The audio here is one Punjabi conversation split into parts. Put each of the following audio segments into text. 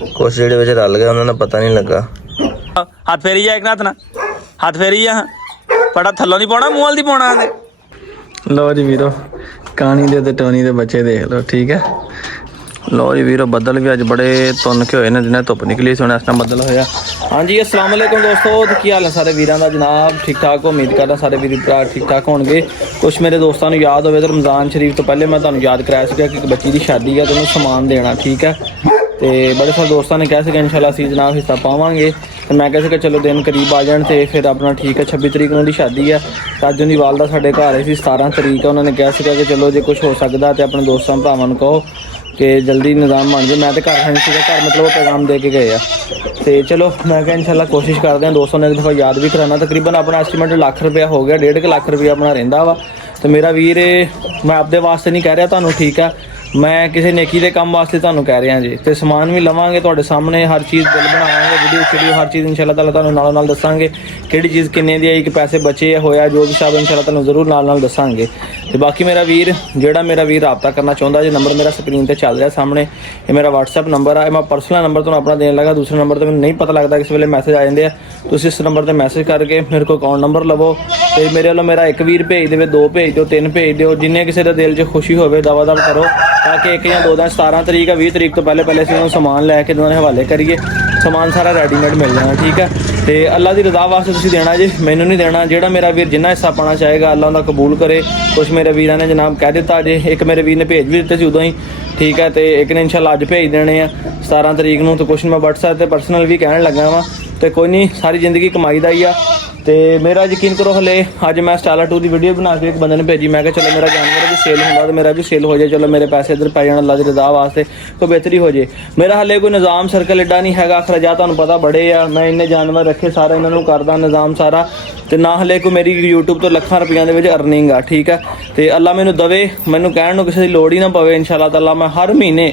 कुछ जेडे रल गए उन्होंने पता नहीं लगा। हाथ फेरी जा एक नाथ ना हाथ फेरी जा पड़ा थल्लों नहीं पाना मूंह दी पाना। लो जी वीरो कानी दे ते टोनी दे बच्चे देख लो ठीक है। लो जी वीरो बदल भी अज बड़े तुन के होए ने जिन्हें धुप निकली सोने इस टाइम बदल होया। हाँ जी अस्सलाम वालेकुम दोस्तों, तो की हाल है सारे वीरां दा जनाब? ठीक ठाक हो, उम्मीद करदा सारे वीर भरा ठीक ठाक होणगे। कुछ मेरे दोस्तों नूं याद होवे तो रमज़ान शरीफ तो पहले मैं तुहानूं याद कराया सीगा कि एक बच्ची दी शादी है तो उन्हें समान देना ठीक है। तो बड़े सारे दोस्तों ने कहा सीगा इंशाल्लाह असीं जनाब हिस्सा पावांगे। तो मैं कहा सीगा चलो दिन करीब आ जाण ते फिर अपना ठीक है 26 तरीक नूं दी शादी है। तो अज उहदी वालदा साडे घर आई सी 17 तरीक है। उन्होंने कहा सीगा कि चलो जे कुछ हो सकदा तो अपने दोस्तों भरावां नूं कहो कि जल्दी निज़ाम बन जाए। मैं तो घर है नहीं सीगा, घर मतलब वो पैगाम दे के गए आ। तो चलो मैं क्या इंशाल्लाह कोशिश करते हैं। दोस्तों ने एक दफ़ा याद भी कराना। तकरीबन अपना एस्टीमेट लाख रुपया हो गया, 1.5 लाख रुपया अपना रहिंदा वा। तो मेरा वीर मैं आपदे वास्ते नहीं कह रहा तुहानूं ठीक है, मैं किसी नेकी के काम वास्ते तुहानूं कह रहा जी। तो समान भी लवांगे तुहाडे सामने, हर चीज़ बिल बनावांगे, वीडियो हर चीज़ इंशाल्लाह ताला तुहानूं नालों नाल दस्सांगे किहड़ी चीज़ किन्ने दी आई, कि पैसे बचे होया जो भी सब इंशाल्लाह तुहानूं जरूर नाल दस्सांगे। तो बाकी मेरा वीर जेड़ा मेरा वीर राबता करना चाहुंदा जे नंबर मेरा स्क्रीन पर चल रहा सामने, ये मेरा WhatsApp नंबर है। मैं पर्सनल नंबर तुहानूं अपना देन लगा, दूसरे नंबर तो मैनूं नहीं पता लगता किस वेले मैसेज आ जाते हैं। तुसीं इस नंबर पर मैसेज करके मेरे को अकाउंट नंबर लवो तो मेरे वालों मेरा 1 वीर भेज देवे, 2 भेज दो, 3 भेज दो, जिन्हें किसी का दिल 'च खुशी होवे दवा दव करो ताकि 1 या 2 दिन 17 तरीक है 20 तरीक तो पहले असीं समान लैके उन्होंने हवाले करिए। समान सारा रेडीमेड मिल जाना ठीक है। तो अल्लाह की रज़ा वास्ते तुसीं देना जी, मैनू नहीं देना। जिहड़ा मेरा वीर जिन्ना हिस्सा पाना चाहेगा अल्लाह उन्दा कबूल करे। कुछ मेरे वीरां ने जनाब कह दिता जे, एक मेरे वीर ने भेज भी दिते सी उदों ही ठीक है। तो एक ने इंशाल्लाह अज भेज देने आ 17 तरीक नूं। तो कुछ मैं WhatsApp पर पर्सनल भी कहण लगा वा। तो कोई नहीं, सारी जिंदगी कमाई दा ही आ। तो मेरा यकीन करो हले अज मैं स्टाला 2 की वीडियो बना के एक बंदे ने भेजी, मैं चलो मेरा जानवर भी सेल होंदा तो मेरा भी सेल हो जाए, चलो मेरे पैसे इधर पै जाण अल्लाह की रज़ा वास्ते कोई बेहतरी हो जाए। मेरा हले कोई निज़ाम सर्कल एडा नहीं हैगा, खर्चा तुहानूं पता बड़े आ, मैं इन्ने जानवर रखे सारा इन्होंने करदा निज़ाम सारा। तो ना हले कोई मेरी यूट्यूब तो लाखां रुपया दे विच अर्निंग आ ठीक है। तो अल्लाह मैनूं दवे, मैनूं कहण नूं किसी दी लोड़ ही ना पवे। इंशाल्लाह ताला मैं हर महीने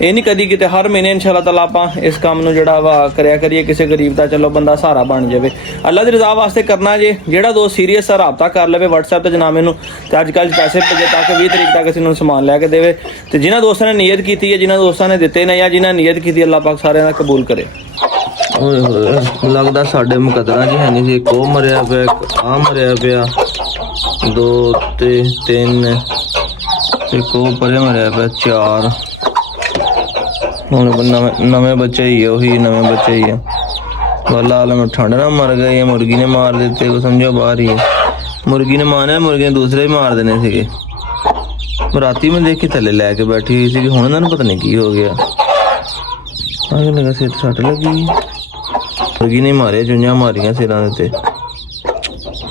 ये नहीं कदी किते हर महीने इंशाल्लाह ताला आपां इस काम नूं जिहड़ा वा करिया करिए, किसी गरीब दा चलो बंदा सहारा बन जाए। अल्लाह दी रज़ा वास्ते करना जे। जिहड़ा दोस्त सीरीयस सा राबता कर लवे WhatsApp ते जनाब मैनूं ते अजकल पैसे भेजे ताकि 20 तरीक तक असीं समान लैके देवे। तो जिन्हां दोस्तां ने नीयत कीती है, जिन्हां दोस्तां ने दिते ने या जिन्हां नीयत कीती, अल्लाह पाक सारिआं दा कबूल करे। ओए होए लगदा साडे मुकद्दरां च है नहीं जी। एक ओह मरिया पिया, एक आ मरिया पिया, 2 ते 3 एक ओह परे मरिया पिया, 4 हुण नवे बच्चे ही है, वही नवे बच्चे ही है। वाला आलम ठंड ना मर गए, या मुर्गी ने मार देते, वो समझो बाहर ही है। मुर्गी ने मारे, मुर्गी ने दूसरे भी मार देने थे। राती में देखी थले लैके बैठी हुई थी, हुण इन्हां नूं पता नहीं की हो गया। आगे लगा सिर सट लगी, मुर्गी ने मारे, चुंझां मारियां सिरां दे ते।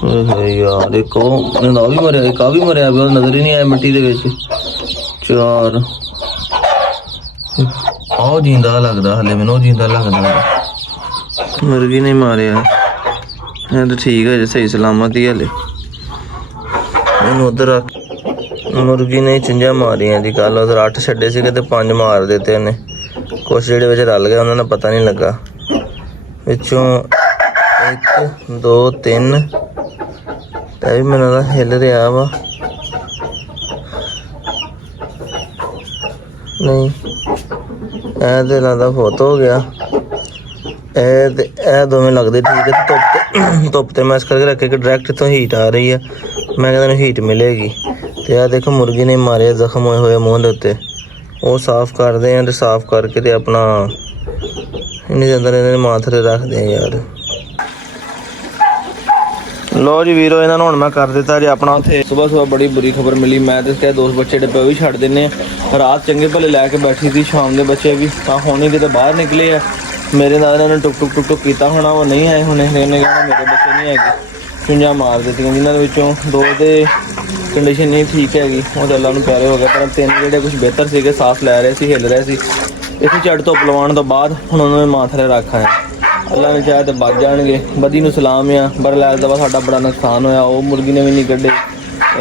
ओए यार एक आ भी मरिया, एक आ भी मरिया पिया, नजर ही नहीं आया मिट्टी दे विच। 4 आओ जींदा लगदा, हले मैनूं जींदा लगदा। मुर्गी ने मारिया तो ठीक है, सही सलामत ही हले। मैनूं उधर मुर्गी ने चुंझां मारियां जी। कल उधर 8 छड्डे सीगे ते 5 मार दिते इन्हें। कुछ जेहड़े विच रल गए उन्होंने पता नहीं लगा। विचों 1 2 3 भी मैनूं लगदा हिल रहा वा, नहीं ए लगता फौत हो गया। ए दोवें लगते ठीक है। धुप ते मैं इस करके रखे कि डायरैक्ट इतों हीट आ रही है, मैं कहता हीट मिलेगी। तो यह देखो मुर्गी ने मारे जख्म होए हुए मूँह के उत्ते, वो साफ करते हैं। तो साफ करके तो अपना इन्हें अंदर इन्हें माथरे रखते हैं यार। लो जी वीरो इन्होंने हुण मैं कर दिता जी अपना। उत्थे सुबह बड़ी बुरी खबर मिली। मैं तो क्या 2 बच्चे डब्बे भी छड्ड दिन्ने। रात चंगे भले लैके बैठी थी, शाम के बच्चे भी हुण ही किते बाहर निकले आ। मेरे नाल इन्होंने टुक टुक टुक टुक किया होना, वो नहीं आए होने। इन्हें कहना मेरे बच्चे नहीं है, चुंझां मार दी, जिन्होंने विचों 2 की कंडीशन नहीं ठीक हैगी, वो तो अल्लाह नूं प्यारे हो गए। पर 3 जिहड़े कुछ बेहतर सीगे, सांस लै रहे सी, हिल रहे सी। इत्थे झट धुप लवाउण तो बाद हुण उन्होंने माथरे रख आए। अल्लाह ने चाहे तो बच जाएंगे। बदी नूं सलाम आ। बरलैल दवा साडा बड़ा नुकसान होया, वो मुर्गी ने भी नहीं कड्ढे,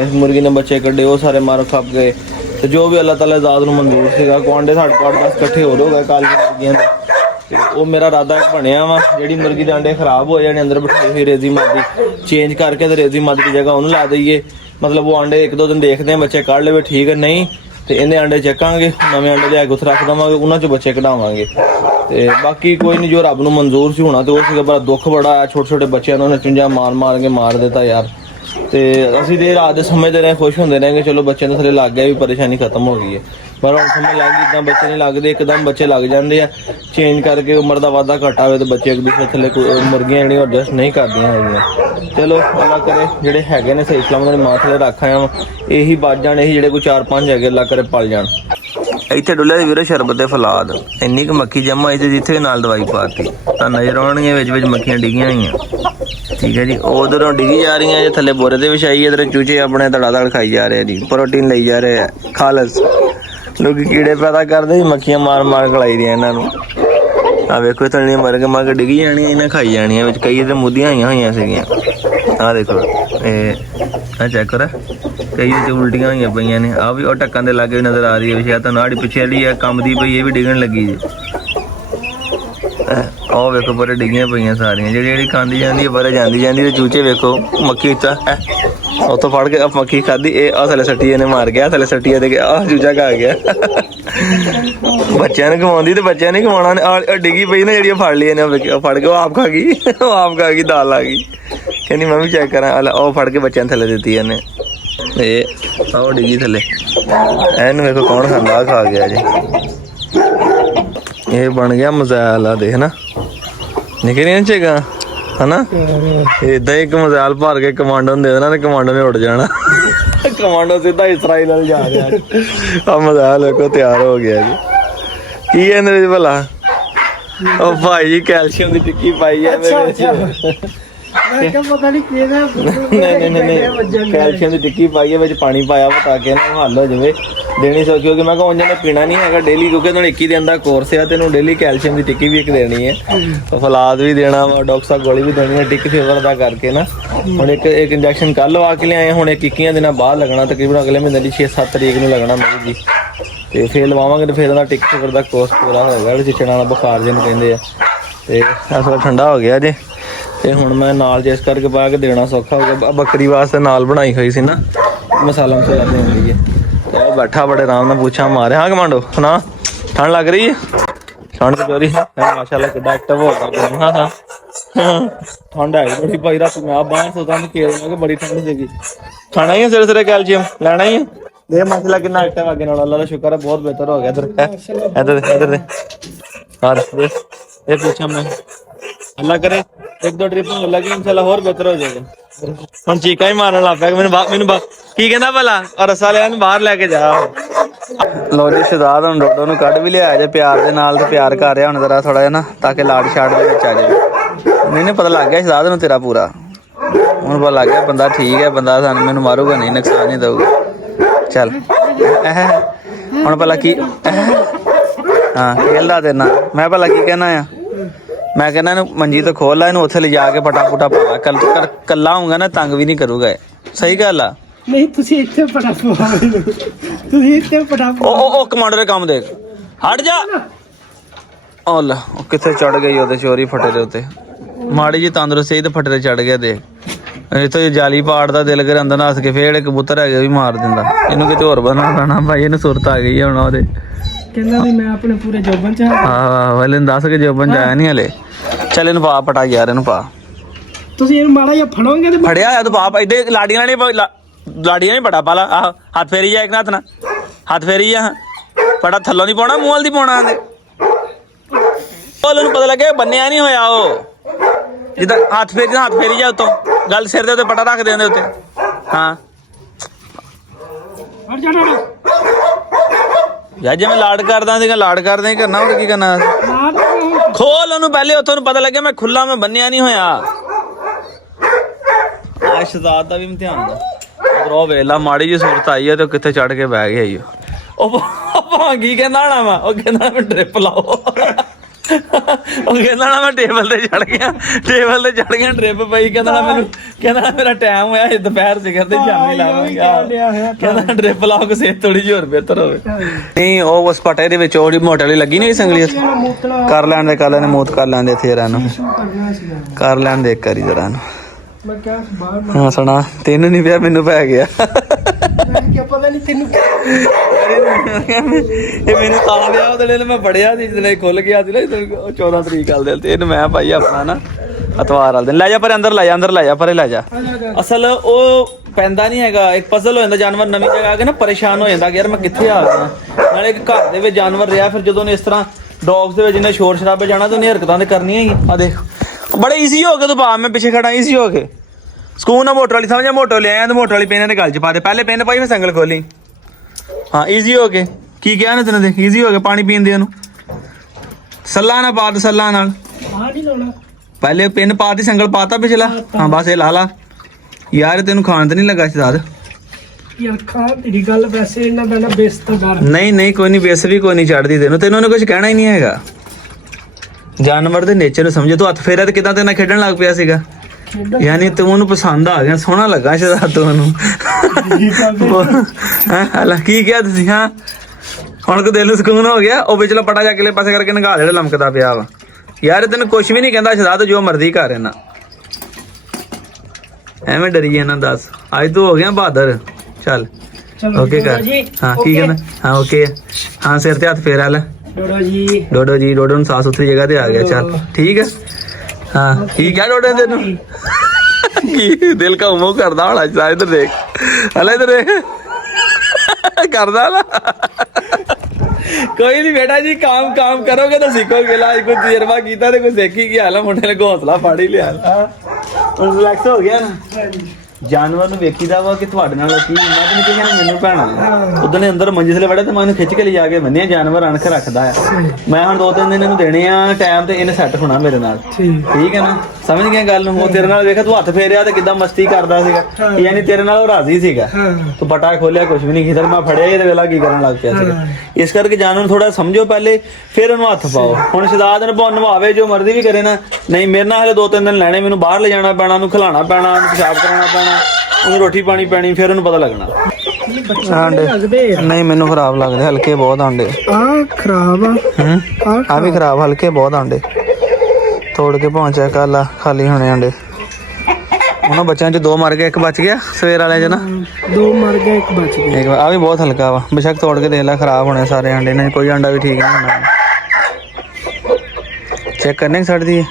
इस मुर्गी ने बच्चे कड्ढे, वो सारे मर खप गए। तो जो भी अल्लाह ताला ज़ात नूं मंजूर सीगा, गुआंढे साढ़े 8-10 इकट्ठे हो गए काली मुर्गियां दे। वो मेरा इरादा एक बनिया वा, जिहड़ी मुर्गी दे अंडे खराब हो जाने अंदर बिठाई हुई रेजी मादी चेंज करके तो रेजी मादी की जगह उन्होंने ला दईए। मतलब वो अंडे 1-2 दिन देखते हैं, बच्चे कढ़ ले ठीक है, नहीं ਤੇ ਇਹਨੇ ਅੰਡੇ ਚੱਕਾਂਗੇ, ਨਵੇਂ ਅੰਡੇ ਲਿਆ ਕੇ ਉੱਥੇ ਰੱਖ ਦੇਵਾਂਗੇ, ਉਹਨਾਂ 'ਚ ਬੱਚੇ ਕਢਾਵਾਂਗੇ। ਤੇ ਬਾਕੀ ਕੋਈ ਨਹੀਂ, ਜੋ ਰੱਬ ਨੂੰ ਮਨਜ਼ੂਰ ਸੀ ਹੋਣਾ ਤੇ ਉਹ ਸੀਗਾ, ਬੜਾ ਦੁੱਖ ਬੜਾ ਆਇਆ। ਛੋਟੇ ਛੋਟੇ ਬੱਚਿਆਂ ਨੂੰ ਉਹਨੇ ਚੁੰਝਾਂ ਮਾਰ ਕੇ ਮਾਰ ਦਿੱਤਾ ਯਾਰ। ਤੇ ਅਸੀਂ ਤੇ ਰਾਤ ਦੇ ਸਮਝਦੇ ਰਹੇ, ਖੁਸ਼ ਹੁੰਦੇ ਰਹੇ ਕਿ ਚਲੋ ਬੱਚਿਆਂ ਦੇ ਥੱਲੇ ਲੱਗ ਗਿਆ, ਵੀ ਪਰੇਸ਼ਾਨੀ ਖਤਮ ਹੋ ਗਈ ਹੈ। ਪਰ ਹੁਣ ਸਮਝ ਲੱਗ ਗਈ ਇੱਦਾਂ ਬੱਚੇ ਨਹੀਂ ਲੱਗਦੇ, ਇੱਕਦਮ ਬੱਚੇ ਲੱਗ ਜਾਂਦੇ ਆ। ਚੇਂਜ ਕਰਕੇ ਉਮਰ ਦਾ ਵਾਧਾ ਘਟਾ ਹੋਵੇ ਤੇ ਬੱਚੇ ਇੱਕ ਦੂਸਰੇ ਥੱਲੇ ਮੁਰਗੀਆਂ ਜਿਹੜੀਆਂ ਐਡਜਸਟ ਨਹੀਂ ਕਰਦੀਆਂ ਹੈਗੀਆਂ। ਚਲੋ ਅੱਲਾ ਕਰੇ ਜਿਹੜੇ ਹੈਗੇ ਨੇ ਸਹੀ ਸਲਾਮਤ ਮਾਂ ਥੱਲੇ ਰੱਖ ਆਇਆ, ਇਹੀ ਬਚ ਜਾਣ, ਇਹੀ ਜਿਹੜੇ ਕੋਈ 4-5 ਹੈਗੇ ਅੱਲਾ ਕਰੇ ਪਲ ਜਾਣ। ਇੱਥੇ ਡੁੱਲਿਆ ਵੀਰੇ ਸ਼ਰਬਤ ਦੇ ਫਲਾਦ, ਇੰਨੀ ਕੁ ਮੱਖੀ ਜਮਾ ਹੋਈ ਤੇ ਜਿੱਥੇ ਨਾਲ ਦਵਾਈ ਪਾਤੀ ਤਾਂ ਨਜ਼ਰ ਆਉਣਗੀਆਂ ਵਿੱਚ ਮੱਖੀਆਂ ਡਿੱਗੀਆਂ ਹੋਈਆਂ। ਠੀਕ ਹੈ ਜੀ, ਉਧਰੋਂ ਡਿੱਗੀ ਜਾ ਰਹੀਆਂ ਜੇ ਥੱਲੇ ਬੋਰੇ ਦੇ ਵਿਛਾਈ, ਇਧਰ ਚੂਚੇ ਆਪਣੇ ਧੜਾ ਖਾਈ ਜਾ ਰਹੇ ਜੀ, ਪ੍ਰੋਟੀਨ ਲਈ ਜਾ ਰਹੇ ਆ ਖਾਲਸ। ਲੋਕੀ ਕੀੜੇ ਪੈਦਾ ਕਰਦੇ ਜੀ, ਮੱਖੀਆਂ ਮਾਰ ਖਲਾਈ ਦੀਆਂ ਇਹਨਾਂ ਨੂੰ। ਆ ਵੇਖੋ ਥੱਲੇ ਮਰ ਕੇ ਡਿੱਗੀ ਜਾਣੀਆਂ, ਇਹਨਾਂ ਖਾਈ ਜਾਣੀਆਂ ਵਿੱਚ। ਕਈ ਤੇ ਮੁੱਦੀਆਂ ਹੋਈਆਂ ਸੀਗੀਆਂ, ਆਹ ਦੇਖੋ ਇਹ ਆ ਚੈੱਕ ਕਰ, ਕਈ ਤੇ ਉਲਟੀਆਂ ਹੋਈਆਂ ਪਈਆਂ ਨੇ। ਆ ਵੀ ਉਹ ਢੱਕਣ ਦੇ ਲਾਗੇ ਨਜ਼ਰ ਆ ਰਹੀ ਹੈ ਵਿਸ਼ਾ ਤਾਂ ਨਾੜੀ ਪਿੱਛੇ ਵਾਲੀ ਆ ਕੰਮ ਦੀ ਪਈ, ਇਹ ਵੀ ਡਿੱਗਣ ਲੱਗੀ ਜੀ। ਉਹ ਵੇਖੋ ਪਰੇ ਡਿੱਗੀਆਂ ਪਈਆਂ ਸਾਰੀਆਂ, ਜਿਹੜੀ ਖਾਂਦੀ ਜਾਂਦੀ ਹੈ ਪਰੇ ਜਾਂਦੀ ਤੇ ਚੂਚੇ ਵੇਖੋ ਮੱਖੀ ਤਾਂ ਉੱਥੋਂ ਫੜ ਕੇ ਮੱਖੀ ਖਾਧੀ, ਇਹ ਆ ਥੱਲੇ ਸੱਟੀ ਇਹਨੇ ਮਾਰ ਗਿਆ, ਥੱਲੇ ਸੱਟੀ ਦੇ ਆ ਚੂਚਾ ਖਾ ਗਿਆ। ਬੱਚਿਆਂ ਨੂੰ ਖਵਾਉਂਦੀ ਤੇ ਬੱਚਿਆਂ ਨੇ ਖਵਾਉਣਾ, ਡਿੱਗੀ ਪਈ ਨਾ ਜਿਹੜੀ ਫੜ ਲਈ ਇਹਨੇ, ਫੜ ਕੇ ਉਹ ਆਪ ਖਾ ਗਈ, ਦਾਲ ਆ ਗਈ। ਕਹਿੰਦੀ ਮੈਂ ਵੀ ਚੈੱਕ ਕਰਾਂ, ਉਹ ਫੜ ਕੇ ਬੱਚਿਆਂ ਥੱਲੇ ਦਿੱਤੀ ਇਹਨੇ, ਇਹ ਉਹ ਡਿੱਗੀ ਥੱਲੇ। ਇਹਨੂੰ ਵੇਖੋ ਕੌਣ ਖਾਂਦਾ, ਖਾ ਗਿਆ ਜੀ। ਇਹ ਬਣ ਗਿਆ ਮਜ਼ਾਲ ਆ, ਦੇਖ ਨਾ ਨਿਕਲੀਆਂ ਚੇਗਾ ਹਨਾ, ਏਦਾਂ ਹੀ ਇੱਕ ਮਜ਼ਾਲ ਭਰ ਕੇ ਕਮਾਂਡੋ ਨੂੰ ਦੇ ਦੇਣਾ ਤੇ ਕਮਾਂਡੋ ਨੇ ਉੱਡ ਜਾਣਾ। ਕਮਾਂਡੋ ਸਿੱਧਾ ਇਸਰਾਈਲ ਵੱਲ ਜਾ ਰਿਹਾ। ਆ ਮਜ਼ਾਲ ਵੇਖੋ ਤਿਆਰ ਹੋ ਗਿਆ ਜੀ। ਕੀ ਇਹਦੇ ਵਿੱਚ ਭਲਾ? ਉਹ ਭਾਈ ਜੀ ਕੈਲਸ਼ੀਅਮ ਦੀ ਟਿੱਕੀ ਪਾਈ ਹੈ ਇਹਦੇ ਵਿੱਚ। ਨਹੀਂ ਕੈਲਸ਼ੀਅਮ ਦੀ ਟਿੱਕੀ ਪਾਈ ਹੈ ਵਿੱਚ, ਪਾਣੀ ਪਾਇਆ ਵਾ ਤਾਂ ਕਿ ਇਹਨੂੰ ਹੱਲ ਹੋ ਜਾਵੇ। ਦੇਣੀ ਸੋਚਿਓ ਕਿ ਮੈਂ ਕਿਹਾ ਉਂਝ ਨੇ ਪੀਣਾ ਨਹੀਂ ਹੈਗਾ ਡੇਲੀ, ਕਿਉਂਕਿ ਤੁਹਾਨੂੰ 21 ਦਿਨ ਦਾ ਕੋਰਸ ਆ ਤੇ ਇਹਨੂੰ ਡੇਲੀ ਕੈਲਸ਼ੀਅਮ ਦੀ ਟਿੱਕੀ ਵੀ ਇੱਕ ਦੇਣੀ ਹੈ, ਫਲਾਦ ਵੀ ਦੇਣਾ ਵਾ, ਡਾਕਟਰ ਸਾਹਿਬ ਗੋਲੀ ਵੀ ਦੇਣੀ ਹੈ ਟਿੱਕ ਫੀਵਰ ਦਾ ਕਰਕੇ ਨਾ। ਹੁਣ ਇੱਕ ਇੰਜੈਕਸ਼ਨ ਕੱਲ੍ਹ ਲਵਾ ਕੇ ਲਿਆਏ, ਹੁਣ ਇੱਕ 21 ਦਿਨਾਂ ਬਾਅਦ ਲੱਗਣਾ, ਤਕਰੀਬਨ ਅਗਲੇ ਮਹੀਨੇ ਦੀ 6-7 ਤਰੀਕ ਨੂੰ ਲੱਗਣਾ ਮੇਰੀ ਜੀ। ਤੇ ਫਿਰ ਲਵਾਵਾਂਗੇ ਤੇ ਫਿਰ ਉਹਦਾ ਟਿੱਕ ਫੀਵਰ ਦਾ ਕੋਰਸ ਪੂਰਾ ਹੋਏਗਾ, ਚਿੱਚਣ ਵਾਲਾ ਬੁਖਾਰ ਜਿਹਨੂੰ ਕਹਿੰਦੇ ਆ। ਤੇ ਅਸਲ ਠੰਡਾ ਹੋ ਗਿਆ ਜੇ, ਤੇ ਹੁਣ ਮੈਂ ਨਾਲ ਜਿਸ ਕਰਕੇ ਪਾ ਕੇ ਦੇਣਾ ਸੌਖਾ ਹੋ ਗਿਆ। ਬੱਕਰੀ ਵਾਸਤੇ ਨਾਲ ਬਣਾਈ ਹੋਈ ਸੀ ਨਾ ਮਸਾਲਾ ਦੇਣ ਲਈ, ਤੇ ਉਹ ਬੈਠਾ ਬੜੇ ਆਰਾਮ ਨਾਲ ਪੁੱਛਾਂ ਮਾਰਿਆ। ਹਾਂ ਕਮਾਂਡੋ ਸੁਣਾ, ਠੰਡ ਲੱਗ ਰਹੀ ਹੈ? ਠੰਡ ਤੇ ਚੋਰੀ ਮਾਸ਼ਾਅੱਲਾ ਕਿੱਡਾ ਐਕਟਿਵ ਹੋ ਗਿਆ। ਹਾਂ ਠੰਡ ਹੈ ਬੜੀ ਭਾਈ, ਰਾਤ ਮੈਂ ਬਾਹਰ ਸੋਚਾਂ ਕਿ ਬੜੀ ਠੰਡ ਸੀਗੀ। ਖਾਣਾ ਹੀ ਹੈ ਸਿਰੇ ਕੈਲਸ਼ੀਅਮ ਲੈਣਾ ਹੀ ਹੈ। ਦੇਖ ਮਸਲਾ ਕਿੰਨਾ ਐਕਟਿਵ ਅੱਗੇ ਨਾਲ, ਅੱਲਾ ਦਾ ਸ਼ੁਕਰ ਹੈ ਬਹੁਤ ਬਿਹਤਰ ਹੋ ਗਿਆ। ਇੱਧਰ ਦੇ ਇਹ ਪੁੱਛਾਂ ਮੈਂ, ਅੱਲਾ ਕਰੇ 1-2 ਟ੍ਰਿਪ ਲੱਗੀ ਇਨਸ਼ਾਅੱਲਾ ਹੋਰ ਬਿਹਤਰ ਹੋ ਜਾਏਗਾ। ਹੁਣ ਚੀਕਾਂ ਹੀ ਮਾਰਨ ਲੱਗ ਪਿਆ ਮੈਨੂੰ ਕੀ ਕਹਿੰਦਾ ਭਲਾ, ਔਰ ਰਸਾ ਲਿਆ ਨੂੰ ਬਾਹਰ ਲੈ ਕੇ ਜਾ। ਲੋ ਜੀ ਸ਼ਹਜ਼ਾਦ ਹੁਣ ਡੋਡੋ ਨੂੰ ਕੱਢ ਵੀ ਲਿਆ ਜੇ ਪਿਆਰ ਦੇ ਨਾਲ, ਤੇ ਪਿਆਰ ਕਰ ਰਿਹਾ ਹੁਣ ਜ਼ਰਾ ਥੋੜਾ ਜਿਹਾ ਨਾ, ਤਾਂ ਕਿ ਲਾੜ ਛਾੜ ਦੇ ਵਿੱਚ ਆ ਜਾਵੇ। ਨਹੀਂ ਪਤਾ ਲੱਗ ਗਿਆ ਸ਼ਹਜ਼ਾਦ ਨੂੰ ਤੇਰਾ ਪੂਰਾ, ਹੁਣ ਪਤਾ ਲੱਗ ਗਿਆ ਬੰਦਾ ਠੀਕ ਹੈ, ਬੰਦਾ ਸਾਨੂੰ ਮੈਨੂੰ ਮਾਰੂਗਾ ਨਹੀਂ, ਨੁਕਸਾਨ ਨਹੀਂ ਦਊਗਾ। ਚੱਲ ਹੁਣ ਭਲਾ ਕੀ ਹਾਂ ਖੇਲਦਾ ਤੇਰੇ ਨਾਲ, ਮੈਂ ਭਲਾ ਕੀ ਕਹਿਣਾ ਆ? ਮੈਂ ਕਹਿੰਦਾ ਇਹਨੂੰ ਮੰਜੀ ਤੋਂ ਖੋਲ ਲਾ, ਇਹਨੂੰ ਉੱਥੇ ਲਿਜਾ ਕੇ ਪਟਾ ਪਾ, ਕੱਲਾ ਹੋਊਗਾ ਨਾ ਤੰਗ ਵੀ ਨਹੀਂ ਕਰੂਗਾ। ਸਹੀ ਗੱਲ ਆ। ਨਹੀਂ ਤੁਸੀਂ ਇੱਥੇ ਪਟਾ ਪਵਾ, ਤੁਸੀਂ ਇੱਥੇ ਪਟਾ ਪਵਾ। ਉਹ ਕਮਾਂਡਰ ਦੇ ਕੰਮ ਦੇਖ, ਹਟ ਜਾ। ਉਹ ਲੈ ਉਹ ਕਿੱਥੇ ਚੜ ਗਈ ਉਹਦੇ ਚੋਰੀ ਫਟੇ ਦੇ ਉੱਤੇ, ਮਾੜੀ ਜੀ ਤੰਦਰੁਸਤੀ ਤੇ ਫਟੇ ਤੇ ਚੜ ਗਿਆ। ਦੇਖ ਇੱਥੋਂ ਜਾਲੀ ਪਾੜ ਦਾ ਦਿਲ ਕਰ ਅੰਦਰ ਨੱਸ ਕੇ, ਫੇਰ ਕਬੂਤਰ ਹੈਗੇ ਵੀ ਮਾਰ ਦਿੰਦਾ। ਇਹਨੂੰ ਕਿਤੇ ਹੋਰ ਬਣਾ ਪੈਣਾ ਭਾਈ, ਇਹਨੂੰ ਸੁਰਤ ਆ ਗਈ ਹੁਣ ਉਹਦੇ। ਕਹਿੰਦਾ ਵੀ ਮੈਂ ਆਪਣੇ ਪੂਰੇ ਜੋਬਨ ਚ ਹਲੇ ਦੱਸ ਕੇ ਜੋਬਨ ਚ ਆਇਆ ਨਹੀਂ ਹਲੇ। ਚੱਲ ਇਹਨੂੰ ਪਾ ਪਟਾ ਯਾਰ, ਇਹਨੂੰ ਪਾ। ਤੁਸੀਂ ਇਹਨੂੰ ਮਾੜਾ ਜਿਹਾ ਫੜੋਗੇ ਤੇ ਫੜਿਆ ਹੋਇਆ ਤੂੰ ਪਾ, ਏਡੇ ਲਾੜੀਆਂ ਨਹੀਂ ਪਟਾ ਪਾ ਲਾ। ਆਹ ਹੱਥ ਫੇਰੀ ਜਾ ਇੱਕ ਹੱਥ ਨਾਲ, ਹੱਥ ਫੇਰੀ ਜਾ, ਪਟਾ ਥੱਲੋਂ ਨਹੀਂ ਪਾਉਣਾ ਮੂੰਹ ਵੱਲ ਦੀ ਪਾਉਣਾ। ਉਹਨੂੰ ਪਤਾ ਲੱਗਿਆ ਬੰਨਿਆ ਨਹੀਂ ਹੋਇਆ, ਉਹ ਜਿੱਦਾਂ ਹੱਥ ਫੇਰੀ ਜਾ ਉੱਤੋਂ, ਗੱਲ ਸਿਰ ਦੇ ਉੱਤੇ ਪਟਾ ਰੱਖ ਦੇ ਉਹਦੇ ਉੱਤੇ। ਹਾਂ ਯਾਰ ਜਿਵੇਂ ਲਾਡ ਕਰਦਾ ਸੀਗਾ, ਲਾਡ ਕਰਦਾ ਹੀ ਕਰਨਾ, ਹੋਰ ਕੀ ਕਰਨਾ। ਖੋਲ ਉਹਨੂੰ ਪਹਿਲੇ, ਉੱਥੋਂ ਨੂੰ ਪਤਾ ਲੱਗਿਆ ਮੈਂ ਖੁੱਲਾ, ਮੈਂ ਬੰਨਿਆ ਨਹੀਂ ਹੋਇਆ। ਸ਼ਹਜ਼ਾਦ ਦਾ ਵੀ ਇਮਤਿਹਾਨ ਦਾ ਉਹ ਵੇਲਾ ਮਾੜੀ ਜਿਹੀ ਸੂਰਤ ਆਈ ਹੈ ਤੇ ਕਿੱਥੇ ਚੜ ਕੇ ਬਹਿ ਗਿਆ ਈ ਉਹ ਭਾਂਗੀ ਕਹਿੰਦਾ ਹੋਣਾ ਵਾ, ਉਹ ਕਹਿੰਦਾ ਮੈਂ ਡ੍ਰਿਪ ਲਾਓ, ਉਹ ਕਹਿੰਦਾ ਨਾ ਮੈਂ ਟੇਬਲ ਤੇ ਚੜ ਗਿਆ ਡ੍ਰਿਪ ਪਈ, ਕਹਿੰਦਾ ਮੈਨੂੰ, ਕਹਿੰਦਾ ਮੇਰਾ ਟਾਈਮ ਹੋਇਆ ਦੁਪਹਿਰ ਸੀ, ਕਹਿੰਦੇ ਸ਼ਾਮੀ ਲਾਵਾਂਗਾ, ਕਹਿੰਦਾ ਡ੍ਰਿਪ ਲਾਓ ਕਿ ਸਿਹਤ ਥੋੜੀ ਜਿਹੀ ਹੋਰ ਬਿਹਤਰ ਹੋਵੇ। ਨਹੀਂ ਉਹ ਉਸ ਪਟੇ ਦੇ ਵਿੱਚ ਉਹ ਮੋਟੇ ਵਾਲੀ ਲੱਗੀ ਨਹੀਂ ਸੰਗਲੀ, ਕਰ ਲੈਣ ਦੇ, ਕੱਲ ਨੇ ਮੂਤ ਕਰ ਲੈਂਦੇ ਇੱਥੇ ਨੂੰ, ਕਰ ਲੈਣ ਦੇ ਇੱਕ ਵਾਰੀ ਜਰਾ ਨੂੰ। ਹਾਂ ਸੁਣਾ, ਤੈਨੂੰ ਨਹੀਂ ਪਿਆ ਮੈਨੂੰ ਪੈ ਗਿਆ। ਪਤਾ ਨਹੀਂ ਤੈਨੂੰ ਇਹ ਮੈਨੂੰ ਤਾਂ ਲਿਆ ਉਹਦੇ ਲਈ ਮੈਂ ਪੜਿਆ ਸੀ ਜਦੋਂ ਖੁੱਲ ਗਿਆ ਸੀ ਨਾ 14 ਤਰੀਕ ਵਾਲੇ ਦਿਨ ਤੇ ਇਹਨੂੰ ਮੈਂ ਭਾਈ ਆਪਣਾ ਨਾ ਅਤਵਾਰ ਵਾਲੇ ਦਿਨ ਲੈ ਜਾ ਪਰ ਅੰਦਰ ਲੈ ਜਾ ਪਰੇ ਲੈ ਜਾ। ਅਸਲ ਉਹ ਪੈਂਦਾ ਨਹੀਂ ਹੈਗਾ, ਇੱਕ ਪਜ਼ਲ ਹੋ ਜਾਂਦਾ ਜਾਨਵਰ ਨਵੀਂ ਜਗ੍ਹਾ ਆ ਕੇ ਨਾ ਪਰੇਸ਼ਾਨ ਹੋ ਜਾਂਦਾ ਕਿ ਯਾਰ ਮੈਂ ਕਿੱਥੇ ਆ ਗਿਆ। ਨਾਲੇ ਇੱਕ ਘਰ ਦੇ ਵਿੱਚ ਜਾਨਵਰ ਰਿਹਾ ਫਿਰ ਜਦੋਂ ਨੇ ਇਸ ਤਰ੍ਹਾਂ ਡੌਗਸ ਦੇ ਵਿੱਚ ਜਿੰਨੇ ਸ਼ੋਰ ਸ਼ਰਾਬੇ ਜਾਣਾ ਤਾਂ ਉਹਨੇ ਹਰਕਤਾਂ ਤੇ ਕਰਨੀਆਂ ਹੀ। ਆ ਦੇਖ ਬੜੇ ਈਜ਼ੀ ਹੋ ਗਏ ਤੂੰ ਪਾ, ਮੈਂ ਪਿੱਛੇ ਖੜਾ ਈਜ਼ੀ ਹੋ ਕੇ ਸਕੂਨ ਨਾਲ ਮੋਟਰ ਵਾਲੀ ਸਮਝਿਆ, ਮੋਟੋ ਲਿਆਇਆ ਤੇ ਮੋਟਰ ਵਾਲੀ ਪੈਨ ਦੇ ਗਲ ਚ ਪਾ ਦੇ, ਪਹਿਲੇ ਪੈਨ ਪਾਈ ਫਿਰ ਸੰਗਲ ਖੋਲੀ। ਹਾਂ ਈਜ਼ੀ ਹੋ ਕੇ ਕੀ ਕਿਹਾ ਨਾ ਤੈਨੂੰ, ਦੇਖ ਈਜ਼ੀ ਹੋ ਕੇ ਪਾਣੀ ਪੀਣ ਦੇ ਉਹਨੂੰ ਸੱਲਾ ਨਾ ਪਾ, ਸੱਲਾ ਨਾਲ ਆ ਨਹੀਂ ਲਾਉਣਾ। ਪਹਿਲੇ ਪਿੰਨ ਪਾਤੀ ਸੰਗਲ ਪਾਤਾ ਪਿਛਲਾ। ਹਾਂ ਬਸ ਇਹ ਲਾ ਲਾ ਯਾਰ, ਤੈਨੂੰ ਖਾਣ ਤੇ ਨਹੀਂ ਲੱਗਾ ਸ਼ਦਾਦ? ਯਾਰ ਖਾਂ ਤੇਰੀ ਗੱਲ ਵੈਸੇ ਇਹਨਾਂ ਦਾ ਬੇਸ ਤੋਂ ਡਰ। ਨਹੀਂ ਕੋਈ ਨਹੀਂ, ਬੇਸ ਵੀ ਕੋਈ ਨਹੀਂ ਚੜਦੀ ਤੈਨੂੰ ਉਹਨੇ ਕੁਝ ਕਹਿਣਾ ਹੀ ਨਹੀਂ ਹੈਗਾ। ਜਾਨਵਰ ਦੇ ਨੇਚਰ ਨੂੰ ਸਮਝੇ। ਤੂੰ ਹੱਥ ਫੇਰਿਆ ਤੇ ਕਿਦਾਂ ਤੇਰੇ ਨਾਲ ਖੇਡਣ ਲੱਗ ਪਿਆ ਸੀਗਾ, ਯਾਨੀ ਤੂੰ ਉਹਨੂੰ ਪਸੰਦ ਆ ਗਿਆ, ਸੋਹਣਾ ਲੱਗਾ ਸ਼ਦਾਦ ਤੂੰ ਉਹਨੂੰ। ਹਾਂ ਕੀ ਕਿਹਾ ਤੁਸੀਂ? ਹਾਂ ਹੁਣ ਕੋ ਦਿਲ ਨੂੰ ਸਕੂਨ ਹੋ ਗਿਆ। ਉਹ ਵਿਚਲਾ ਪਟਾ ਜਾ ਕੇ ਪਾਸੇ ਕਰਕੇ ਨਗਾ ਜਿਹੜਾ ਲਮਕਦਾ ਪਿਆ ਵਾ। ਯਾਰ ਤੈਨੂੰ ਕੁਛ ਵੀ ਨਹੀਂ ਕਹਿੰਦਾ ਸ਼ਦਾਦ, ਜੋ ਮਰਜ਼ੀ ਕਰ ਇਹਨਾਂ ਐਵੇਂ ਡਰੀ ਜਾਂਦਾ। ਦੱਸ ਅੱਜ ਤੂੰ ਹੋ ਗਿਆ ਬਹਾਦਰ। ਚੱਲ ਓਕੇ ਕਰ। ਹਾਂ ਕੀ ਕਹਿੰਦਾ? ਹਾਂ ਓਕੇ। ਹਾਂ ਸਿਰ ਤੇ ਹੱਥ ਫੇਰਾ ਲੈ। ਡੋਡੋ ਜੀ ਡੋਡੋ ਨੂੰ ਸਾਫ ਸੁਥਰੀ ਜਗ੍ਹਾ ਤੇ ਆ ਗਿਆ। ਚੱਲ ਠੀਕ ਹੈ। ਹਾਂ ਕੀ ਕਿਹਾ ਡੋਡੇ ਤੈਨੂੰ? ਕੀ ਦਿਲ ਕਾ ਮੂੰਹ ਕਰਦਾ ਹੋਣਾ ਚਾਹ? ਇੱਧਰ ਦੇਖ, ਹਲੇ ਇੱਧਰ ਦੇਖ ਕਰਦਾ ਨਾ। ਕੋਈ ਨਹੀਂ ਬੇਟਾ ਜੀ, काम करोगे तो सीखोगे। ला कुछ तजर्बा किया तो कुछ देखी कि हाल मुंडे ने हौसला फाड़ ही लिया। रिलैक्स हो गया ना। ਜਾਨਵਰ ਨੂੰ ਵੇਖੀਦਾ ਵਾ ਕਿ ਤੁਹਾਡੇ ਨਾਲ ਕੀ ਮੈਂ ਤਾਂ ਨਹੀਂ ਕਹਿੰਦਾ ਮੈਨੂੰ ਭੈਣਾ ਉਦੋਂ ਨੇ ਅੰਦਰ ਮੰਜੇ ਥਲੇ ਵੜਿਆ ਤੇ ਮੈਂ ਉਹਨੂੰ ਖਿੱਚ ਕੇ ਲਿਜਾ ਕੇ ਬੰਨਿਆ। ਜਾਨਵਰ ਅਣਖ ਰੱਖਦਾ ਆ। ਮੈਂ ਹੁਣ 2-3 ਦਿਨ ਇਹਨੂੰ ਦੇਣੇ ਆ ਟਾਈਮ ਤੇ ਇਹਨੇ ਸੈੱਟ ਹੋਣਾ ਮੇਰੇ ਨਾਲ। ਠੀਕ ਹੈ ਨਾ, ਸਮਝ ਗਿਆ ਗੱਲ ਨੂੰ? ਉਹ ਤੇਰੇ ਨਾਲ ਵੇਖਿਆ ਤੂੰ ਹੱਥ ਫੇਰਿਆ ਤੇ ਕਿੱਦਾਂ ਮਸਤੀ ਕਰਦਾ ਸੀਗਾ, ਯਾਨੀ ਤੇਰੇ ਨਾਲ ਉਹ ਰਾਜ਼ੀ ਸੀਗਾ। ਤੂੰ ਬਟਾ ਖੋਲਿਆ ਕੁਝ ਵੀ ਨਹੀਂ ਕੀਤਾ, ਮੈਂ ਫੜਿਆ ਇਹਦੇ ਵੇਲਾ ਕੀ ਕਰਨ ਲੱਗ ਪਿਆ ਸੀਗਾ। ਇਸ ਕਰਕੇ ਜਾਨਵਰ ਨੂੰ ਥੋੜਾ ਸਮਝੋ ਪਹਿਲੇ, ਫਿਰ ਉਹਨੂੰ ਹੱਥ ਪਾਓ। ਹੁਣ ਸ਼ਦਾਦ ਨੂੰ ਨਵਾਵੇ ਜੋ ਮਰਜ਼ੀ ਵੀ ਕਰੇ ਨਾ, ਨਹੀਂ ਮੇਰੇ ਨਾਲ ਹਲੇ 2-3 ਦਿਨ ਲੈਣੇ, ਮੈਨੂੰ ਬਾਹਰ ਲੈ ਜਾਣਾ ਪੈਣਾ, ਉਹਨੂੰ ਖਿਲਾਉਣਾ ਪੈਣਾ, ਉਹਨੂੰ ਪਿਸ਼ਾਬ ਕਰਾਉਣਾ ਪੈਣਾ, ਉਹਨੂੰ ਰੋਟੀ ਪਾਣੀ ਪੈਣੀ, ਫਿਰ ਉਹਨੂੰ ਪਤਾ ਲੱਗਣਾ। ਆਂਡੇ ਨਹੀਂ ਮੈਨੂੰ ਖਰਾਬ ਲੱਗਦੇ, ਹਲਕੇ ਬਹੁਤ ਆਂਡੇ। ਆ ਖਰਾਬ ਆ ਵੀ ਖਰਾਬ, ਹਲਕੇ ਬਹੁਤ ਆਂਡੇ। ਤੋੜ ਕੇ ਪਹੁੰਚਿਆ ਕੱਲ ਖਾਲੀ ਹੋਣੇ ਆਂਡੇ। ਉਹਨਾਂ ਬੱਚਿਆਂ ਚ 2 ਮਰ ਗਏ, 1 ਬਚ ਗਿਆ ਸਵੇਰ ਵਾਲੇ ਚ ਨਾ। 2 ਮਰ ਗਏ, 1 ਬਚ ਗਿਆ। ਆ ਵੀ ਬਹੁਤ ਹਲਕਾ ਵਾ, ਬੇਸ਼ੱਕ ਤੋੜ ਕੇ ਦੇਖ ਲੈ, ਖਰਾਬ ਹੋਣੇ ਸਾਰੇ ਆਂਡੇ। ਨਹੀਂ ਕੋਈ ਆਂਡਾ ਵੀ ਠੀਕ ਨਹੀਂ ਹੋਣਾ। ਚੈੱਕ ਕਰਨੇ ਛੱਡਦੀ ਹੈ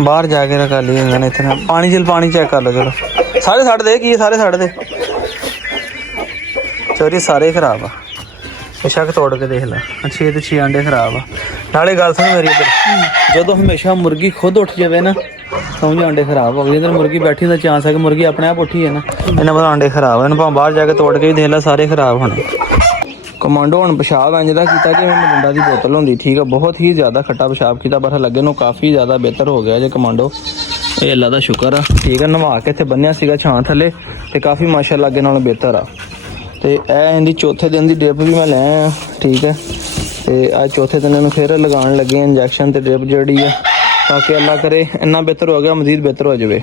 ਬਾਹਰ ਜਾ ਕੇ ਰਖਾ ਲਈ ਇਹਨਾਂ ਨੇ। ਇੱਥੇ ਪਾਣੀ ਚ ਪਾਣੀ ਚੈੱਕ ਕਰ ਲਓ। ਚਲੋ ਸਾਰੇ ਛੱਡ ਦੇ, ਕੀ ਸਾਰੇ ਛੱਡ ਦੇ, ਚੋਰੀ ਸਾਰੇ ਖਰਾਬ ਆ। ਬੇਸ਼ੱਕ ਤੋੜ ਕੇ ਦੇਖ ਲੈ, 6 ਤੇ 6 ਆਂਡੇ ਖਰਾਬ ਆ। ਨਾਲੇ ਗੱਲ ਸੁਣ ਮੇਰੀ ਇੱਧਰ, ਜਦੋਂ ਹਮੇਸ਼ਾ ਮੁਰਗੀ ਖੁਦ ਉੱਠ ਜਾਵੇ ਨਾ ਸਮਝ ਆਂਡੇ ਖਰਾਬ ਹੋ ਗਏ। ਇਧਰ ਮੁਰਗੀ ਬੈਠੀ ਦਾ ਚਾਂਸ ਹੈ ਕਿ ਮੁਰਗੀ ਆਪਣੇ ਆਪ ਉੱਠੀ ਹੈ ਨਾ, ਇਹਨਾਂ ਪਤਾ ਆਂਡੇ ਖਰਾਬ ਹਨ। ਭਾਵੇਂ ਬਾਹਰ ਜਾ ਕੇ ਤੋੜ ਕੇ ਵੀ ਦੇਖ ਲੈ, ਸਾਰੇ ਖਰਾਬ ਹੋਣੇ। ਕਮਾਂਡੋ ਹੁਣ ਪਿਸ਼ਾਬ ਇੰਝ ਦਾ ਕੀਤਾ ਜਿਵੇਂ ਮਰਿੰਡਾ ਦੀ ਬੋਤਲ ਹੁੰਦੀ। ਠੀਕ ਆ, ਬਹੁਤ ਹੀ ਜ਼ਿਆਦਾ ਖੱਟਾ ਪਿਸ਼ਾਬ ਕੀਤਾ, ਪਰ ਲੱਗੇ ਨੂੰ ਕਾਫੀ ਜ਼ਿਆਦਾ ਬਿਹਤਰ ਹੋ ਗਿਆ ਜੇ ਕਮਾਂਡੋ। ਇਹ ਅੱਲਾ ਦਾ ਸ਼ੁਕਰ ਆ। ਠੀਕ ਆ, ਨਵਾ ਕੇ ਇੱਥੇ ਬੰਨਿਆ ਸੀਗਾ ਛਾਂ ਥੱਲੇ ਤੇ ਕਾਫੀ ਮਾਸ਼ਾਅੱਲਾ ਅੱਗੇ ਨਾਲੋਂ ਬਿਹਤਰ ਆ। ਤੇ ਇਹ ਇਹਦੀ ਚੌਥੇ ਦਿਨ ਦੀ ਡ੍ਰਿਪ ਵੀ ਮੈਂ ਲੈ ਆਇਆ। ਠੀਕ ਹੈ, ਤੇ ਅੱਜ ਚੌਥੇ ਦਿਨ ਇਹਨੂੰ ਫਿਰ ਲਗਾਉਣ ਲੱਗੇ ਇੰਜੈਕਸ਼ਨ ਤੇ ਡ੍ਰਿਪ ਜਿਹੜੀ ਆ, ਤਾਂ ਕਿ ਅੱਲਾ ਕਰੇ ਇੰਨਾ ਬਿਹਤਰ ਹੋ ਗਿਆ, ਮਜ਼ੀਦ ਬਿਹਤਰ ਹੋ ਜਾਵੇ।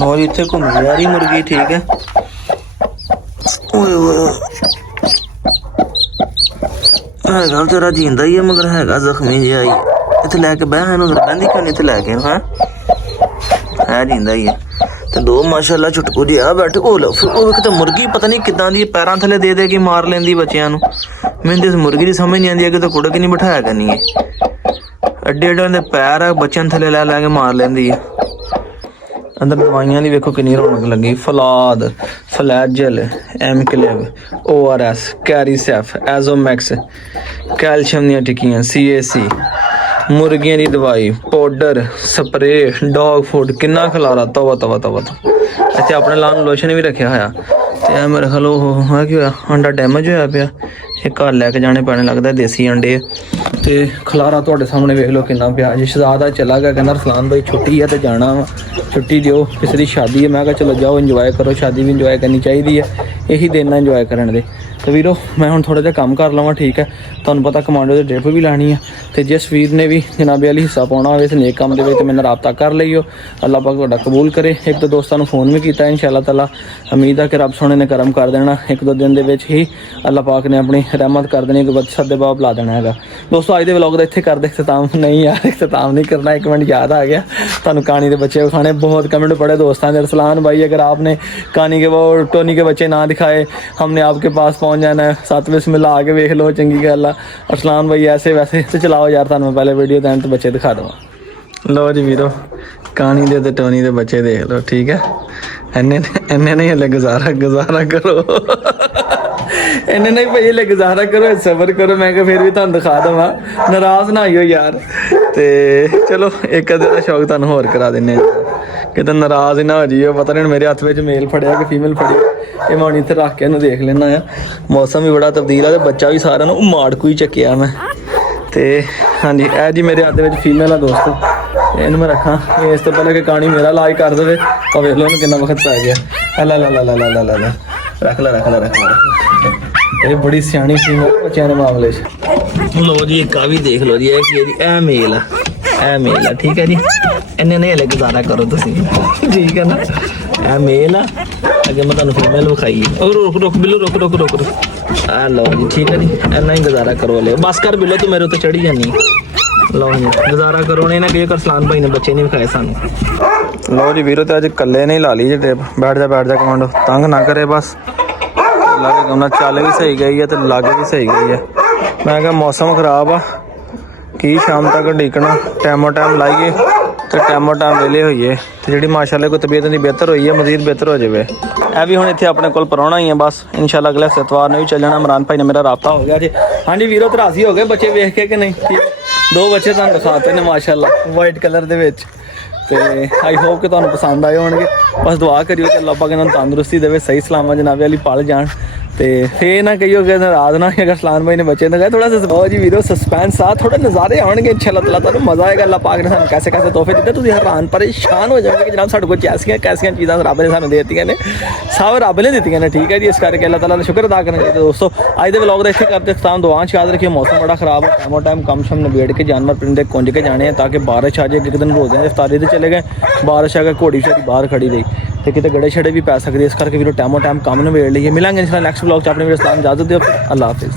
ਹੋਰ ਇੱਥੇ ਘੁੰਮਦੀ ਆ ਰਹੀ ਮੁਰਗੀ। ਠੀਕ ਹੈ, ਓਏ ਓਏ ਹੈਗਾ ਤੇਰਾ ਜਿੰਦਾ ਹੀ ਹੈ, ਮਗਰ ਹੈਗਾ ਜ਼ਖਮੀ ਜਿਹਾ ਹੀ। ਇੱਥੇ ਲੈ ਕੇ ਬਹਿ, ਇਹਨੂੰ ਬਹਿੰਦੀ ਕਿਉਂ ਨਹੀਂ ਇੱਥੇ ਲੈ ਕੇ? ਹੈ ਜਿੰਦਾ ਹੀ ਹੈ। ਤੇ 2 ਮਾਸ਼ਾਅੱਲਾ ਚੁਟਕੂ ਜਿਹਾ ਬੈਠ। ਉਹ ਲੋ ਫਿਰ ਉਹ ਕਿਤੇ ਮੁਰਗੀ ਪਤਾ ਨਹੀਂ ਕਿੱਦਾਂ ਦੀ ਪੈਰਾਂ ਥੱਲੇ ਦੇ ਕੇ ਮਾਰ ਲੈਂਦੀ ਬੱਚਿਆਂ ਨੂੰ। ਮੈਨੂੰ ਇਸ ਮੁਰਗੀ ਦੀ ਸਮਝ ਨਹੀਂ ਆਉਂਦੀ ਹੈ ਕਿ ਤਾਂ ਕੁੜਕ ਨਹੀਂ ਬਿਠਾਇਆ ਕਰਨੀ ਹੈ। ਅੱਡੇ ਦੇ ਪੈਰ ਆ, ਬੱਚਿਆਂ ਥੱਲੇ ਲੈ ਕੇ ਮਾਰ ਲੈਂਦੀ ਹੈ। ਅੰਦਰ ਦਵਾਈਆਂ ਦੀ ਵੇਖੋ ਕਿੰਨੀ ਰੌਣਕ ਲੱਗੀ। ਫਲਾਦ, ਫਲੈਜਲ, ਐਮਕਲੇਵ, ORS, ਕੈਰੀਸੈਫ, ਐਜ਼ੋਮੈਕਸ, ਕੈਲਸ਼ੀਅਮ ਦੀਆਂ ਟਿੱਕੀਆਂ, CAC, ਮੁਰਗੀਆਂ ਦੀ ਦਵਾਈ, ਪਾਊਡਰ, ਸਪਰੇ, ਡੌਗ ਫੂਡ, ਕਿੰਨਾ ਖਿਲਾਰਾ। ਤਵਾ ਤਵਾ ਤਵਾ। ਇੱਥੇ ਆਪਣੇ ਲਾਂ ਨੂੰ ਲੋਸ਼ਨ ਵੀ ਰੱਖਿਆ ਹੋਇਆ। ਤੇ ਇਹ ਮੇਰੇ ਖਿਆਲ ਉਹ ਹੋਇਆ ਕੀ ਹੋਇਆ, ਅੰਡਾ ਡੈਮੇਜ ਹੋਇਆ ਪਿਆ। ਇਹ ਘਰ ਲੈ ਕੇ ਜਾਣੇ ਪੈਣੇ, ਲੱਗਦਾ ਦੇਸੀ ਅੰਡੇ। ਤੇ ਖਲਾਰਾ ਤੁਹਾਡੇ ਸਾਹਮਣੇ ਵੇਖ ਲਓ ਕਿੰਨਾ ਪਿਆ। ਜੇ ਸ਼ਹਜ਼ਾਦਾ ਚਲਾ ਗਿਆ, ਕਹਿੰਦਾ ਰਸਲਾਨ ਭਾਈ ਛੁੱਟੀ ਹੈ ਤੇ ਜਾਣਾ ਵਾ, ਛੁੱਟੀ ਦਿਓ, ਕਿਸੇ ਦੀ ਸ਼ਾਦੀ ਹੈ। ਮੈਂ ਕਿਹਾ ਚਲੋ ਜਾਓ, ਇੰਜੋਏ ਕਰੋ, ਸ਼ਾਦੀ ਵੀ ਇੰਜੋਏ ਕਰਨੀ ਚਾਹੀਦੀ ਹੈ, ਇਹੀ ਦਿਨ ਇੰਜੋਏ ਕਰਨ ਦੇ। ਤੇ ਵੀਰੋ ਮੈਂ ਹੁਣ ਥੋੜਾ ਜਿਹਾ ਕੰਮ ਕਰ ਲਵਾਂ। ਠੀਕ ਹੈ, ਤੁਹਾਨੂੰ ਪਤਾ ਕਮਾਂਡੋ ਦੀ ਡ੍ਰਿਪ ਵੀ ਲਾਣੀ ਆ। ਤੇ ਜਿਸ ਵੀਰ ਨੇ ਵੀ ਜਨਾਬੇ ਵਾਲੀ ਹਿੱਸਾ ਪਾਉਣਾ ਹੋਵੇ ਇਸ ਨੇਕ ਕੰਮ ਦੇ ਵਿੱਚ, ਮੇਰੇ ਨਾਲ ਰਾਬਤਾ ਕਰ ਲਈਓ। ਅੱਲਾਹ ਪਾਕ ਤੁਹਾਡਾ ਕਬੂਲ ਕਰੇ। 1-2 ਦੋਸਤਾਂ ਨੂੰ ਫੋਨ ਵੀ ਕੀਤਾ, ਇੰਸ਼ਾਅੱਲਾਹ ਤਾਲਾ ਉਮੀਦ ਆ ਕਿ ਰੱਬ ਸੋਹਣੇ ਨੇ ਕਰਮ ਕਰ ਦੇਣਾ। 1-2 ਦਿਨ ਦੇ ਵਿੱਚ ਹੀ ਅੱਲਾਹ ਪਾਕ ਨੇ ਆਪਣੀ ਰਹਿਮਤ ਕਰ ਦੇਣੀ, ਇੱਕ ਬੱਚਾ ਦੇ ਬਾਪ ਲਾ ਦੇਣਾ ਹੈਗਾ। ਦੋਸਤੋ ਅੱਜ ਦੇ ਵਲੌਗ ਦਾ ਇੱਥੇ ਕਰਦੇ ਇਖਤਤਾਮ। ਨਹੀਂ ਯਾਰ ਇਖਤਤਾਮ ਨਹੀਂ ਕਰਨਾ, 1 ਮਿੰਟ ਯਾਦ ਆ ਗਿਆ ਤੁਹਾਨੂੰ ਕਹਾਣੀ ਦੇ ਬੱਚੇ ਵਿਖਾਣੇ। बहुत कमेंट पड़े दोस्तों ने, अरसलान भाई अगर आपने कहानी के वो टोनी के बच्चे ना दिखाए, हमने आपके पास पहुंच जाना है, 7 बिस्मिल्लाह आके देख लो, चंगी गल आ। अरसलान भाई ऐसे वैसे तो चलाओ यार, थानू मैं पहले वीडियो दैन तो बच्चे दिखा दूँ। लो जी वीरो, कहानी दे ते टोनी दे बच्चे देख लो, ठीक है। इन्ने नहीं हले गुजारा करो इन्ने नहीं भाई हले गुजारा करो, सबर करो, मैं फिर भी तुहानू दिखा देवां, नाराज ना होइयो यार। ते चलो एक अद्धे दा शौक तुहानू होर करा दिन्ने किते नाराज ही ना हो जाइयो। पता नहीं मेरे हत्थ विच मेल फड़िया कि फीमेल फड़ी, ये मैं हुण इत्थे रख के इहनू देख लेना आ। मौसम भी बड़ा तब्दील है, बच्चा भी सारा ना माड़कू ही चक्किया मैं। ते हाँ जी, ए जी मेरे हत्थ विच फीमेल है दोस्तों, ਇਹਨੂੰ मैं रखा इस तो पहले कि कहानी मेरा इलाज कर दे। और वेख लो कितना वक्त पै गया। ला ला ला ला ला ला ला ला रख ला। ये बड़ी सियाणी सी बच्चों के मामले च। लो जी एक भी देख लो जी, ए मेल है, ठीक है जी। इन्ने नहीं हले गुजारा करो तुसी, ठीक है ना। ए मेल है, अगे मैं तुहानू फीमेल विखाई। और रुक बिल्लो, रुक आ लो जी, ठीक है जी। इन्ना ही गुजारा करो, ले बस कर बिल्लो, तू मेरे उत्ते चढ़ी जानी। लो जी गुजारा करो, नहीं ना कि अरसलान भाई ने बच्चे नहीं विखाए सानू। लो जी वीरो, तो अज कले नहीं ला ली जी ट्रिप। बैठ जा कमांडो, तंग ना करे बस। लागे कहना चल भी सही गई है तो लागे भी सही गई है। मैं क्या मौसम खराब आ कि शाम तक डिकना, टाइमो टाइम लाइए तो टाइमो टाइम वेले होइए, तो जी माशाअल्लाह कोई तबीयत नहीं बेहतर हुई है, मजीद बेहतर हो जाए। ਇਹ भी ਹੁਣ ਇੱਥੇ ਆਪਣੇ ਕੋਲ ਪਰਾਉਣਾ ਹੀ ਹੈ ਬਸ, इंशाल्लाह अगले एतवार ने भी चल जाना। इमरान भाई ने मेरा राबता हो गया जी। हाँ जी वीरो, तरासी हो गए बच्चे वेख के कि नहीं? ठीक, 2 बच्चे ਤੁਹਾਨੂੰ ਦਿਖਾਤੇ ਨੇ माशाअल्लाह वाइट कलर ਦੇ ਵਿੱਚ। ਤੇ ਆਈ ਹੋਪ ਕਿ ਤੁਹਾਨੂੰ ਪਸੰਦ ਆਏ ਹੋਣਗੇ। ਬਸ ਦੁਆ ਕਰਿਓ ਕਿ ਅੱਲਾਹ ਪਾਕ ਇਹਨਾਂ ਨੂੰ ਤੰਦਰੁਸਤੀ ਦੇਵੇ, ਸਹੀ ਸਲਾਮਤ ਜਨਾਬੇ ਵਾਲੀ ਪਲ ਜਾਣ। ਤੇ ਫੇਰ ਨਾ ਕਹੀਓ ਕਿ ਨਾਰਾਜ਼ ਨਾ ਅਗਰ ਅਰਸਲਾਨ ਭਾਈ ਨੇ ਬੱਚੇ ਨੇ ਥੋੜਾ सा जी वीरो सस्पेंस आ, थोड़े नज़ारे आएंगे इंशाल्लाह ताला, ਤੁਹਾਨੂੰ मज़ा आएगा। अल्लाह पाक ने ਸਾਨੂੰ कैसे कैसे तोहफे दिते, ਤੁਸੀਂ हैरान परेशान हो जाओगे कि जनाब ਸਾਡੇ ਕੋਲ कैसियां चीज़ां रब ने ਸਾਨੂੰ देतियां ने, सब रब ने दित्तियां ने, ठीक है जी। इस करके अल्लाह ताला का शुक्र अदा करना चाहिए। दोस्तों अज के व्लॉग का इत्थे करते खत्म। दुआ याद रखिए, मौसम बड़ा खराब है, टाइमो टाइम कम शम नबेड़ के जानवर परिंदे कुंज के जाने हैं ताकि बारिश आ जाए। एक दिन रोज़े इफ्तारी से चले गए, बारिश आ गई, घोड़ी शाड़ी बाहर खड़ी रही तो कितने गड़े छड़े भी पै सकते। इस करके वीडियो टाइमो टाइम काम नबेड़ लीजिए। मिलेंगे इंशाल्लाह नेक्स्ट व्लॉग च। अपने वीडियो इस्लाम इजाजत दियो, अल्लाह हाफिज़।